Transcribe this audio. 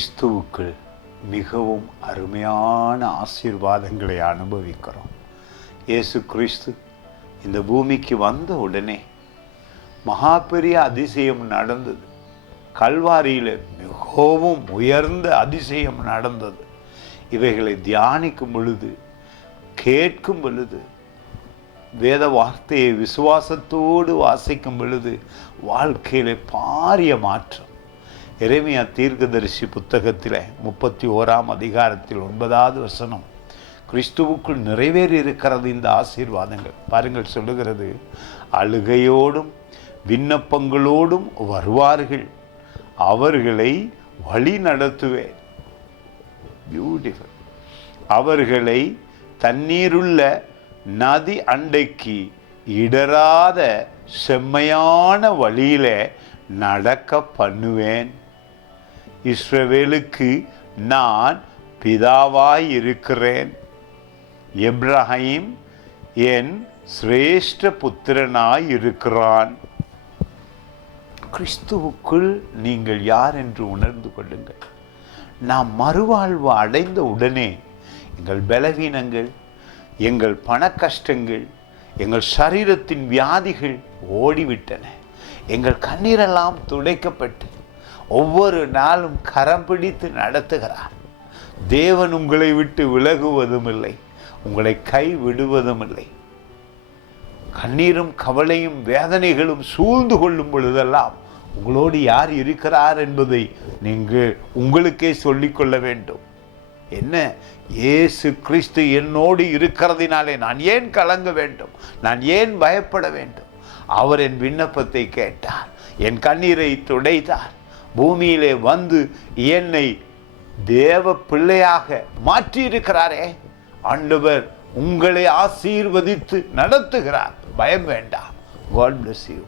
கிறிஸ்துவுக்குள் மிகவும் அருமையான ஆசீர்வாதங்களை அனுபவிக்கிறோம். இயேசு கிறிஸ்து இந்த பூமிக்கு வந்த உடனே மகா பெரிய அதிசயம் நடந்தது. கல்வாரியில் மிகவும் உயர்ந்த அதிசயம் நடந்தது. இவைகளை தியானிக்கும் பொழுது, கேட்கும் பொழுது, வேத வார்த்தையை விசுவாசத்தோடு வாசிக்கும் பொழுது வாழ்க்கையில பாரிய மாற்றம். எரேமியா தீர்க்கதரிசி புத்தகத்தில் 31ஆம் அதிகாரத்தில் 9வது வசனம், கிறிஸ்துவுக்குள் நிறைவேறி இருக்கிறது இந்த ஆசீர்வாதங்கள். பாருங்கள், சொல்லுகிறது, அழுகையோடும் விண்ணப்பங்களோடும் வருவார்கள், அவர்களை வழி நடத்துவேன். பியூட்டிஃபுல். அவர்களை தண்ணீருள்ள நதி அண்டைக்கு இடராத செம்மையான வழியில நடக்க பண்ணுவேன். இஸ்ரவேலுக்கு நான் பிதாவாய் இருக்கிறேன். எப்ராஹிம் என் சிரேஷ்ட புத்திரனாய் இருக்கிறான். கிறிஸ்துவுக்குள் நீங்கள் யார் என்று உணர்ந்து கொள்ளுங்கள். நாம் மறுவாழ்வு அடைந்த உடனே எங்கள் பலவீனங்கள், எங்கள் பண கஷ்டங்கள், எங்கள் சரீரத்தின் வியாதிகள் ஓடிவிட்டன. எங்கள் கண்ணீரெல்லாம் துடைக்கப்பட்டு ஒவ்வொரு நாளும் கரம் பிடித்து நடத்துகிறார். தேவன் உங்களை விட்டு விலகுவதும் இல்லை, உங்களை கை விடுவதும் இல்லை. கண்ணீரும் கவலையும் வேதனைகளும் சூழ்ந்து கொள்ளும் பொழுதெல்லாம் உங்களோடு யார் இருக்கிறார் என்பதை நீங்கள் உங்களுக்கே சொல்லிக்கொள்ள வேண்டும். என்ன, இயேசு கிறிஸ்து என்னோடு இருக்கிறதினாலே நான் ஏன் கலங்க வேண்டும்? நான் ஏன் பயப்பட வேண்டும்? அவர் என் விண்ணப்பத்தை கேட்டார், என் கண்ணீரை துடைத்தார், பூமியிலே வந்து என்னை தேவ பிள்ளையாக மாற்றி இருக்கிறாரே. ஆண்டவர் உங்களை ஆசீர்வதித்து நடத்துகிறார். பயம் வேண்டாம். God bless you.